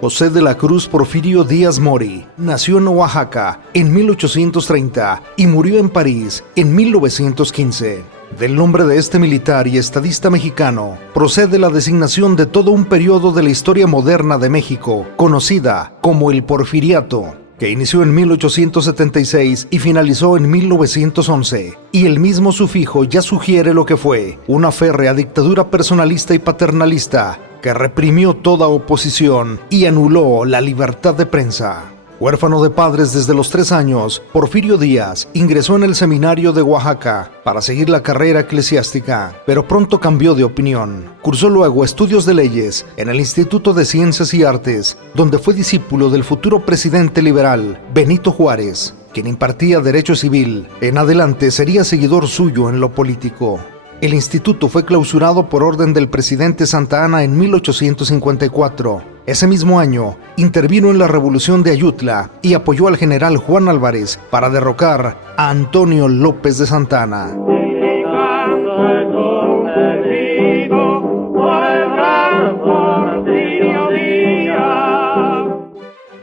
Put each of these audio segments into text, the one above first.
José de la Cruz Porfirio Díaz Mori nació en Oaxaca en 1830 y murió en París en 1915. Del nombre de este militar y estadista mexicano procede la designación de todo un periodo de la historia moderna de México, conocida como el Porfiriato, que inició en 1876 y finalizó en 1911, y el mismo sufijo ya sugiere lo que fue una férrea dictadura personalista y paternalista que reprimió toda oposición y anuló la libertad de prensa. Huérfano de padres desde los 3 años, Porfirio Díaz ingresó en el seminario de Oaxaca para seguir la carrera eclesiástica, pero pronto cambió de opinión. Cursó luego estudios de leyes en el Instituto de Ciencias y Artes, donde fue discípulo del futuro presidente liberal, Benito Juárez, quien impartía derecho civil. En adelante sería seguidor suyo en lo político. El instituto fue clausurado por orden del presidente Santa Anna en 1854. Ese mismo año, intervino en la Revolución de Ayutla y apoyó al general Juan Álvarez para derrocar a Antonio López de Santa Anna.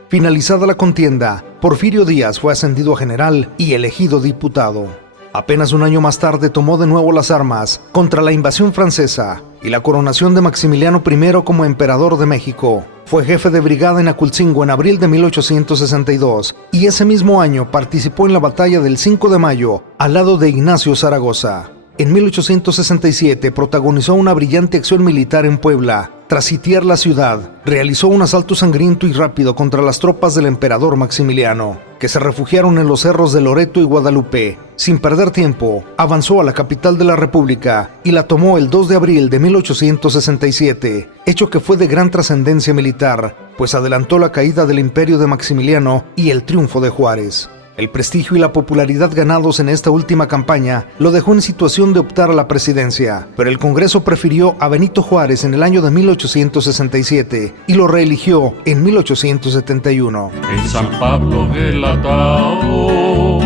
Finalizada la contienda, Porfirio Díaz fue ascendido a general y elegido diputado. Apenas un año más tarde tomó de nuevo las armas contra la invasión francesa y la coronación de Maximiliano I como emperador de México. Fue jefe de brigada en Aculcingo en abril de 1862 y ese mismo año participó en la batalla del 5 de mayo al lado de Ignacio Zaragoza. En 1867 protagonizó una brillante acción militar en Puebla. Tras sitiar la ciudad, realizó un asalto sangriento y rápido contra las tropas del emperador Maximiliano, que se refugiaron en los cerros de Loreto y Guadalupe. Sin perder tiempo, avanzó a la capital de la República y la tomó el 2 de abril de 1867, hecho que fue de gran trascendencia militar, pues adelantó la caída del imperio de Maximiliano y el triunfo de Juárez. El prestigio y la popularidad ganados en esta última campaña lo dejó en situación de optar a la presidencia, pero el Congreso prefirió a Benito Juárez en el año de 1867 y lo reeligió en 1871. En San Pablo del Atao,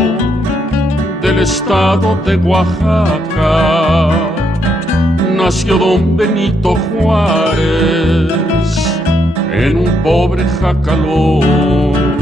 del estado de Oaxaca, nació don Benito Juárez en un pobre jacalón.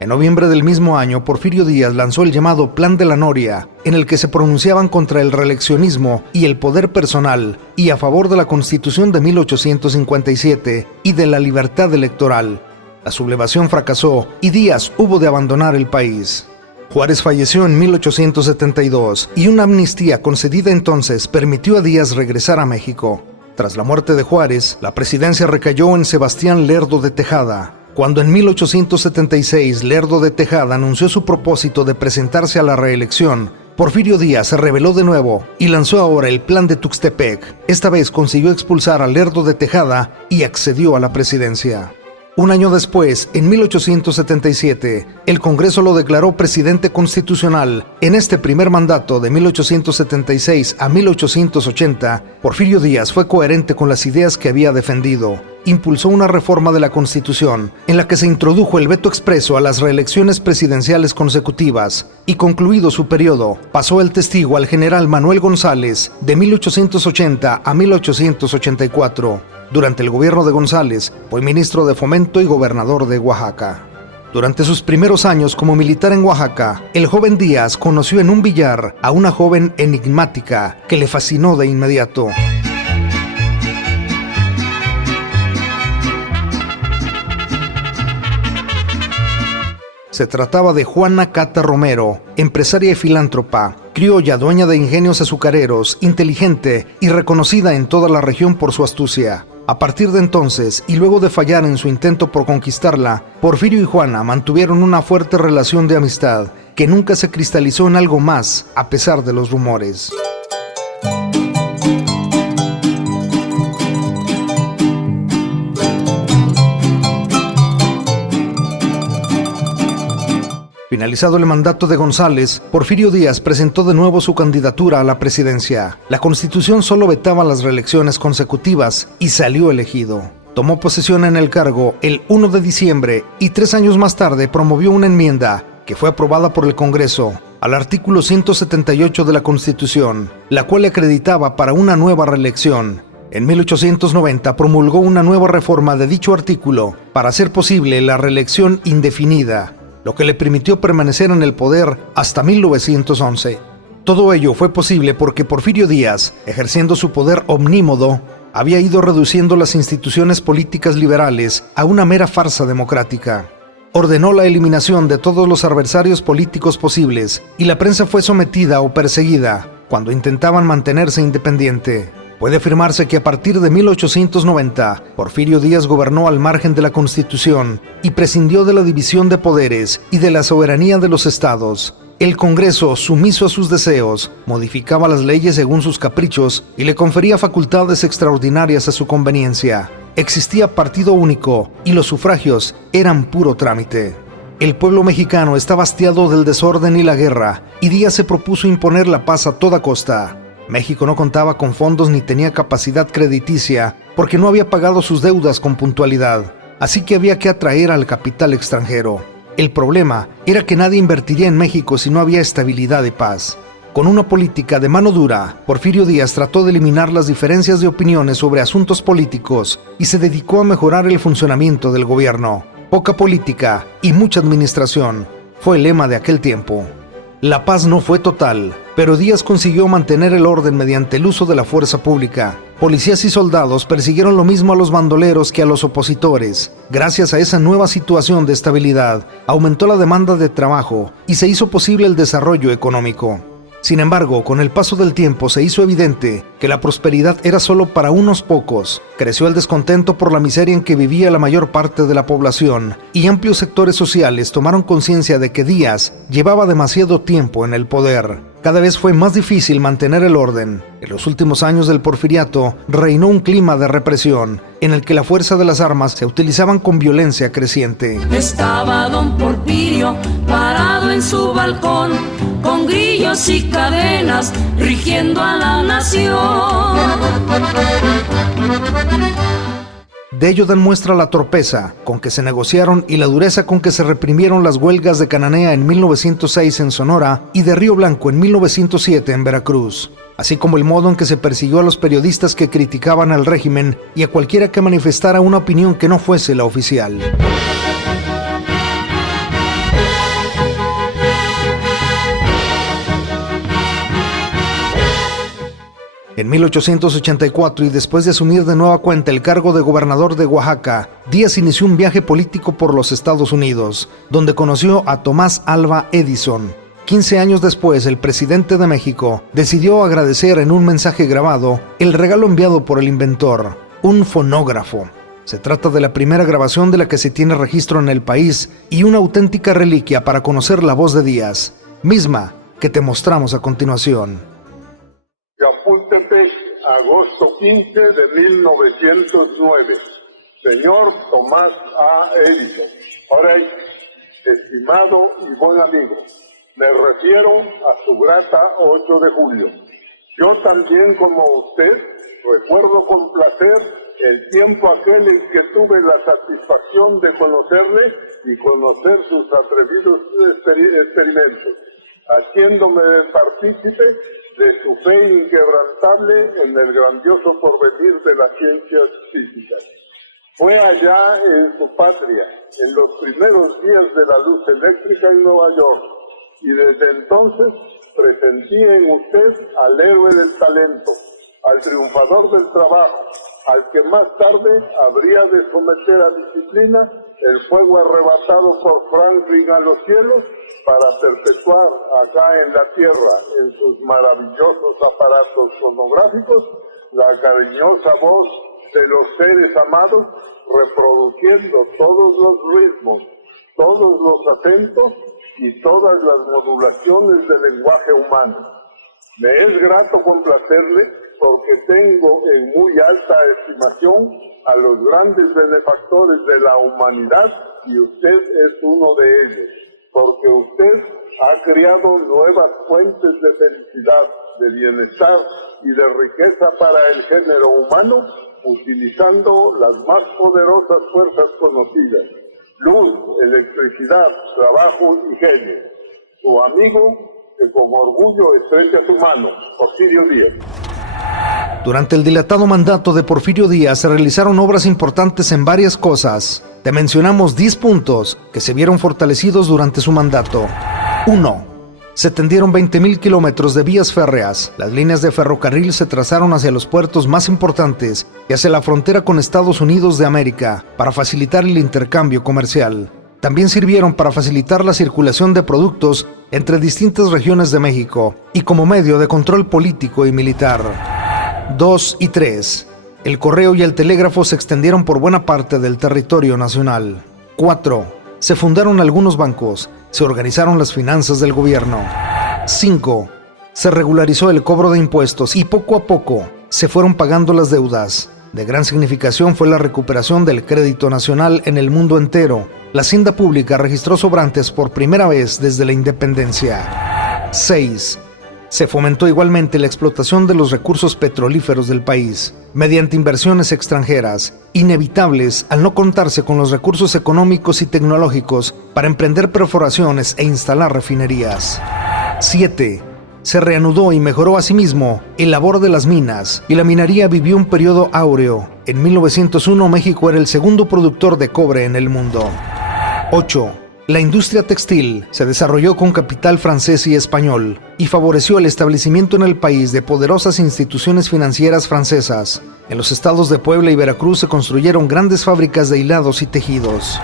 En noviembre del mismo año, Porfirio Díaz lanzó el llamado Plan de la Noria, en el que se pronunciaban contra el reeleccionismo y el poder personal, y a favor de la Constitución de 1857 y de la libertad electoral. La sublevación fracasó y Díaz hubo de abandonar el país. Juárez falleció en 1872 y una amnistía concedida entonces permitió a Díaz regresar a México. Tras la muerte de Juárez, la presidencia recayó en Sebastián Lerdo de Tejada. Cuando en 1876 Lerdo de Tejada anunció su propósito de presentarse a la reelección, Porfirio Díaz se rebeló de nuevo y lanzó ahora el Plan de Tuxtepec. Esta vez consiguió expulsar a Lerdo de Tejada y accedió a la presidencia. Un año después, en 1877, el Congreso lo declaró presidente constitucional. En este primer mandato de 1876 a 1880, Porfirio Díaz fue coherente con las ideas que había defendido. Impulsó una reforma de la Constitución en la que se introdujo el veto expreso a las reelecciones presidenciales consecutivas y, concluido su periodo, pasó el testigo al general Manuel González de 1880 a 1884. Durante el gobierno de González, fue ministro de Fomento y gobernador de Oaxaca. Durante sus primeros años como militar en Oaxaca, el joven Díaz conoció en un billar a una joven enigmática que le fascinó de inmediato. Se trataba de Juana Cata Romero, empresaria y filántropa, criolla, dueña de ingenios azucareros, inteligente y reconocida en toda la región por su astucia. A partir de entonces, y luego de fallar en su intento por conquistarla, Porfirio y Juana mantuvieron una fuerte relación de amistad que nunca se cristalizó en algo más, a pesar de los rumores. Finalizado el mandato de González, Porfirio Díaz presentó de nuevo su candidatura a la presidencia. La Constitución solo vetaba las reelecciones consecutivas y salió elegido. Tomó posesión en el cargo el 1 de diciembre y 3 años más tarde promovió una enmienda que fue aprobada por el Congreso al artículo 178 de la Constitución, la cual le acreditaba para una nueva reelección. En 1890 promulgó una nueva reforma de dicho artículo para hacer posible la reelección indefinida, lo que le permitió permanecer en el poder hasta 1911. Todo ello fue posible porque Porfirio Díaz, ejerciendo su poder omnímodo, había ido reduciendo las instituciones políticas liberales a una mera farsa democrática. Ordenó la eliminación de todos los adversarios políticos posibles y la prensa fue sometida o perseguida cuando intentaban mantenerse independiente. Puede afirmarse que a partir de 1890, Porfirio Díaz gobernó al margen de la Constitución y prescindió de la división de poderes y de la soberanía de los estados. El Congreso, sumiso a sus deseos, modificaba las leyes según sus caprichos y le confería facultades extraordinarias a su conveniencia. Existía partido único y los sufragios eran puro trámite. El pueblo mexicano estaba hastiado del desorden y la guerra, y Díaz se propuso imponer la paz a toda costa. México no contaba con fondos ni tenía capacidad crediticia porque no había pagado sus deudas con puntualidad, así que había que atraer al capital extranjero. El problema era que nadie invertiría en México si no había estabilidad y paz. Con una política de mano dura, Porfirio Díaz trató de eliminar las diferencias de opiniones sobre asuntos políticos y se dedicó a mejorar el funcionamiento del gobierno. Poca política y mucha administración fue el lema de aquel tiempo. La paz no fue total, pero Díaz consiguió mantener el orden mediante el uso de la fuerza pública. Policías y soldados persiguieron lo mismo a los bandoleros que a los opositores. Gracias a esa nueva situación de estabilidad, aumentó la demanda de trabajo y se hizo posible el desarrollo económico. Sin embargo, con el paso del tiempo se hizo evidente que la prosperidad era solo para unos pocos. Creció el descontento por la miseria en que vivía la mayor parte de la población y amplios sectores sociales tomaron conciencia de que Díaz llevaba demasiado tiempo en el poder. Cada vez fue más difícil mantener el orden. En los últimos años del porfiriato reinó un clima de represión en el que la fuerza de las armas se utilizaban con violencia creciente. Estaba don Porfirio parado en su balcón, con grillos y cadenas rigiendo a la nación. De ello dan muestra la torpeza con que se negociaron y la dureza con que se reprimieron las huelgas de Cananea en 1906 en Sonora y de Río Blanco en 1907 en Veracruz, así como el modo en que se persiguió a los periodistas que criticaban al régimen y a cualquiera que manifestara una opinión que no fuese la oficial. En 1884, y después de asumir de nueva cuenta el cargo de gobernador de Oaxaca, Díaz inició un viaje político por los Estados Unidos, donde conoció a Tomás Alva Edison. 15 años después, el presidente de México decidió agradecer en un mensaje grabado el regalo enviado por el inventor, un fonógrafo. Se trata de la primera grabación de la que se tiene registro en el país y una auténtica reliquia para conocer la voz de Díaz, misma que te mostramos a continuación. Chapultepec, agosto 15 de 1909. Señor Tomás A. Edison. Ahora, estimado y buen amigo, me refiero a su grata 8 de julio. Yo también, como usted, recuerdo con placer el tiempo aquel en que tuve la satisfacción de conocerle y conocer sus atrevidos experimentos, haciéndome partícipe de su fe inquebrantable en el grandioso porvenir de las ciencias físicas. Fue allá en su patria, en los primeros días de la luz eléctrica en Nueva York, y desde entonces presentí en usted al héroe del talento, al triunfador del trabajo, al que más tarde habría de someter a disciplina el fuego arrebatado por Franklin a los cielos para perpetuar acá en la tierra, en sus maravillosos aparatos fonográficos, la cariñosa voz de los seres amados, reproduciendo todos los ritmos, todos los acentos y todas las modulaciones del lenguaje humano. Me es grato complacerle porque tengo en muy alta estimación a los grandes benefactores de la humanidad y usted es uno de ellos, porque usted ha creado nuevas fuentes de felicidad, de bienestar y de riqueza para el género humano, utilizando las más poderosas fuerzas conocidas: luz, electricidad, trabajo y genio. Su amigo, que con orgullo estrecha su mano, Porfirio Díaz. Durante el dilatado mandato de Porfirio Díaz se realizaron obras importantes en varias cosas. Te mencionamos 10 puntos que se vieron fortalecidos durante su mandato. 1. Se tendieron 20.000 kilómetros de vías férreas. Las líneas de ferrocarril se trazaron hacia los puertos más importantes y hacia la frontera con Estados Unidos de América para facilitar el intercambio comercial. También sirvieron para facilitar la circulación de productos entre distintas regiones de México y como medio de control político y militar. 2 y 3. El correo y el telégrafo se extendieron por buena parte del territorio nacional. 4. Se fundaron algunos bancos, se organizaron las finanzas del gobierno. 5. Se regularizó el cobro de impuestos y poco a poco se fueron pagando las deudas. De gran significación fue la recuperación del crédito nacional en el mundo entero. La hacienda pública registró sobrantes por primera vez desde la independencia. 6. Se fomentó igualmente la explotación de los recursos petrolíferos del país, mediante inversiones extranjeras, inevitables al no contarse con los recursos económicos y tecnológicos para emprender perforaciones e instalar refinerías. 7. Se reanudó y mejoró asimismo el labor de las minas, y la minería vivió un periodo áureo. En 1901 México era el segundo productor de cobre en el mundo. 8. La industria textil se desarrolló con capital francés y español y favoreció el establecimiento en el país de poderosas instituciones financieras francesas. En los estados de Puebla y Veracruz se construyeron grandes fábricas de hilados y tejidos.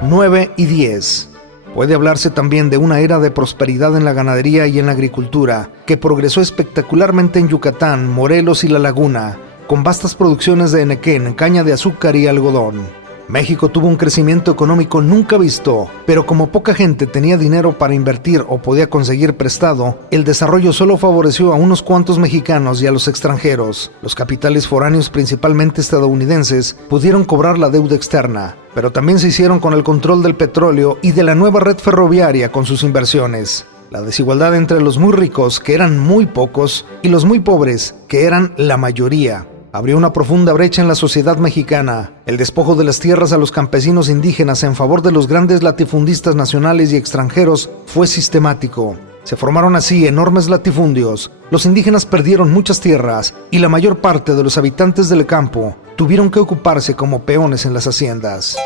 9 y 10. Puede hablarse también de una era de prosperidad en la ganadería y en la agricultura, que progresó espectacularmente en Yucatán, Morelos y La Laguna, con vastas producciones de henequén, caña de azúcar y algodón. México tuvo un crecimiento económico nunca visto, pero como poca gente tenía dinero para invertir o podía conseguir prestado, el desarrollo solo favoreció a unos cuantos mexicanos y a los extranjeros. Los capitales foráneos, principalmente estadounidenses, pudieron cobrar la deuda externa, pero también se hicieron con el control del petróleo y de la nueva red ferroviaria con sus inversiones. La desigualdad entre los muy ricos, que eran muy pocos, y los muy pobres, que eran la mayoría, abrió una profunda brecha en la sociedad mexicana. El despojo de las tierras a los campesinos indígenas en favor de los grandes latifundistas nacionales y extranjeros fue sistemático. Se formaron así enormes latifundios. Los indígenas perdieron muchas tierras y la mayor parte de los habitantes del campo tuvieron que ocuparse como peones en las haciendas.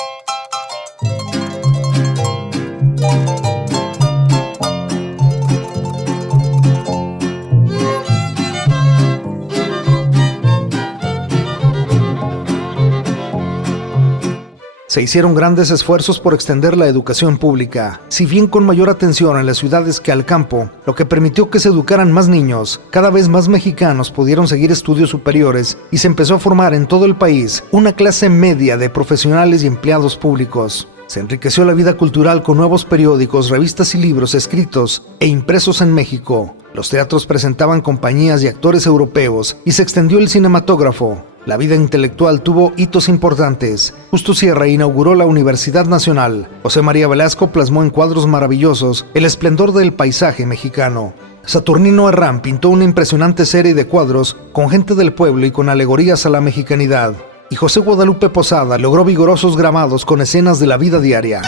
Se hicieron grandes esfuerzos por extender la educación pública, si bien con mayor atención en las ciudades que al campo, lo que permitió que se educaran más niños. Cada vez más mexicanos pudieron seguir estudios superiores y se empezó a formar en todo el país una clase media de profesionales y empleados públicos. Se enriqueció la vida cultural con nuevos periódicos, revistas y libros escritos e impresos en México. Los teatros presentaban compañías y actores europeos y se extendió el cinematógrafo. La vida intelectual tuvo hitos importantes. Justo Sierra inauguró la Universidad Nacional. José María Velasco plasmó en cuadros maravillosos el esplendor del paisaje mexicano. Saturnino Herrán pintó una impresionante serie de cuadros con gente del pueblo y con alegorías a la mexicanidad. Y José Guadalupe Posada logró vigorosos grabados con escenas de la vida diaria.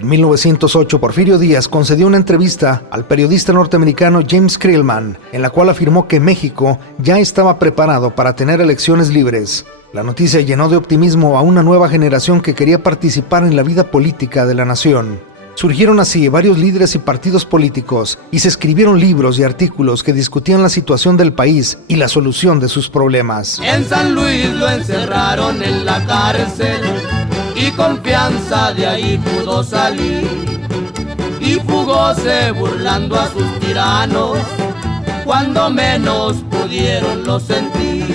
En 1908, Porfirio Díaz concedió una entrevista al periodista norteamericano James Creelman, en la cual afirmó que México ya estaba preparado para tener elecciones libres. La noticia llenó de optimismo a una nueva generación que quería participar en la vida política de la nación. Surgieron así varios líderes y partidos políticos, y se escribieron libros y artículos que discutían la situación del país y la solución de sus problemas. En San Luis lo encerraron en la cárcel, y confianza de ahí pudo salir, y fugóse burlando a sus tiranos, cuando menos pudieron lo sentir.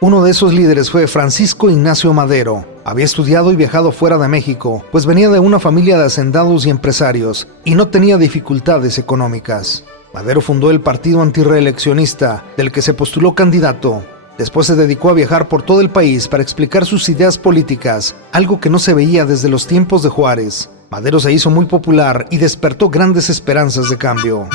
Uno de esos líderes fue Francisco Ignacio Madero. Había estudiado y viajado fuera de México, pues venía de una familia de hacendados y empresarios, y no tenía dificultades económicas. Madero fundó el partido antirreeleccionista, del que se postuló candidato. Después se dedicó a viajar por todo el país para explicar sus ideas políticas, algo que no se veía desde los tiempos de Juárez. Madero se hizo muy popular y despertó grandes esperanzas de cambio.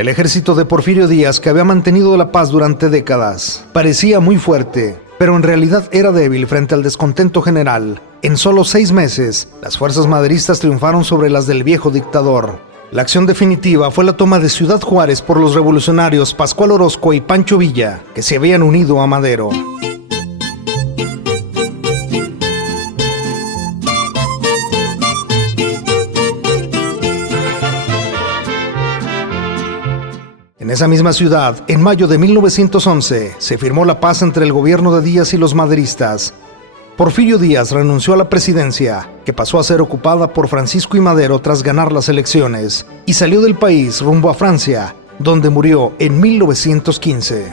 El ejército de Porfirio Díaz, que había mantenido la paz durante décadas, parecía muy fuerte, pero en realidad era débil frente al descontento general. En solo 6 meses, las fuerzas maderistas triunfaron sobre las del viejo dictador. La acción definitiva fue la toma de Ciudad Juárez por los revolucionarios Pascual Orozco y Pancho Villa, que se habían unido a Madero. En esa misma ciudad, en mayo de 1911, se firmó la paz entre el gobierno de Díaz y los maderistas. Porfirio Díaz renunció a la presidencia, que pasó a ser ocupada por Francisco I. Madero tras ganar las elecciones, y salió del país rumbo a Francia, donde murió en 1915.